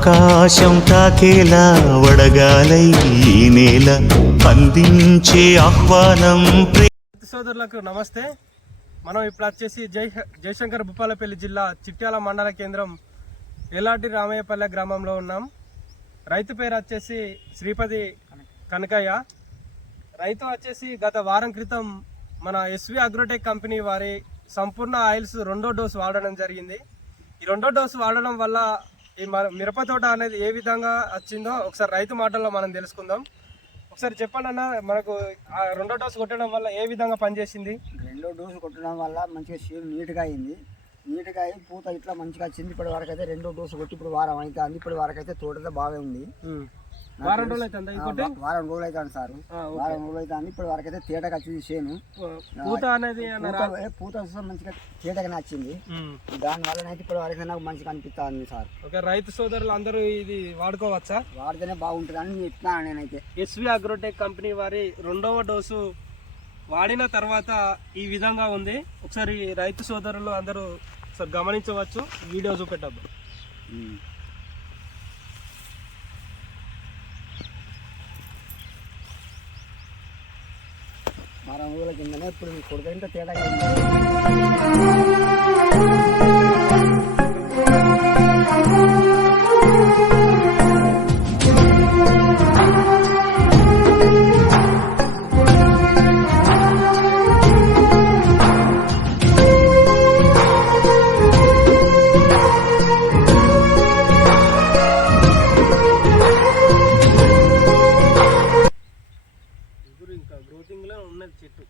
ఆకాశం తాకేలా వడగాలై ఈ నేల అందించే ఆహ్వానం. సోదరులకు నమస్తే. మనం ఇప్పుడు వచ్చేసి జయశంకర్ భూపాలపల్లి జిల్లా చిట్యాల మండల కేంద్రం ఎలాటి రామయ్యపల్లె గ్రామంలో ఉన్నాం. రైతు పేరు వచ్చేసి శ్రీపతి కనకయ్య. రైతు వచ్చేసి గత వారం క్రితం మన ఎస్వి అగ్రోటెక్ కంపెనీ వారి సంపూర్ణ ఆయిల్స్ 2వ డోసు వాడడం జరిగింది. ఈ 2వ డోసు వాడడం వల్ల ఈ మిరప తోట అనేది ఏ విధంగా వచ్చిందో ఒకసారి రైతు మాటల్లో మనం తెలుసుకుందాం. ఒకసారి చెప్పండి అన్న, మనకు 2వ డోసు కొట్టడం వల్ల ఏ విధంగా పనిచేసింది? 2వ డోసు కొట్టడం వల్ల మంచిగా షేర్ నీట్గా అయింది. నీట్గా అయ్యి పూత ఇట్లా మంచిగా వచ్చింది. ఇప్పటి వరకు అయితే 2వ డోసు కొట్టి ఇప్పుడు వారం అవుతుంది. ఇప్పటి వరకు అయితే తోటతో బాగా ఉంది. వారం రోజులు అవుతుంది సార్. వారం రోజులు అవుతుంది. ఇప్పటి వరకు అయితే తేటగా వచ్చింది చేను. పూత అనేది పూత మంచిగా తేటగా వచ్చింది. దానివల్ల అయితే ఇప్పటి వరకు నాకు మంచిగా అనిపిస్తుంది సార్. ఓకే, రైతు సోదరులు అందరూ ఇది వాడుకోవచ్చా? వాడితేనే బాగుంటుంది అని చెప్తున్నాను నేనైతే. ఎస్వి అగ్రోటెక్ కంపెనీ వారి 2వ డోసు వాడిన తర్వాత ఈ విధంగా ఉంది. ఒకసారి రైతు సోదరులు అందరూ గమనించవచ్చు. వీడియో చూపెట్టద్దు. వారం రోజుల కిందనే ఇప్పుడు కొడుకంటే తేడా ఇంకా గ్రోతింగ్ లో ఉన్నది చెట్టు.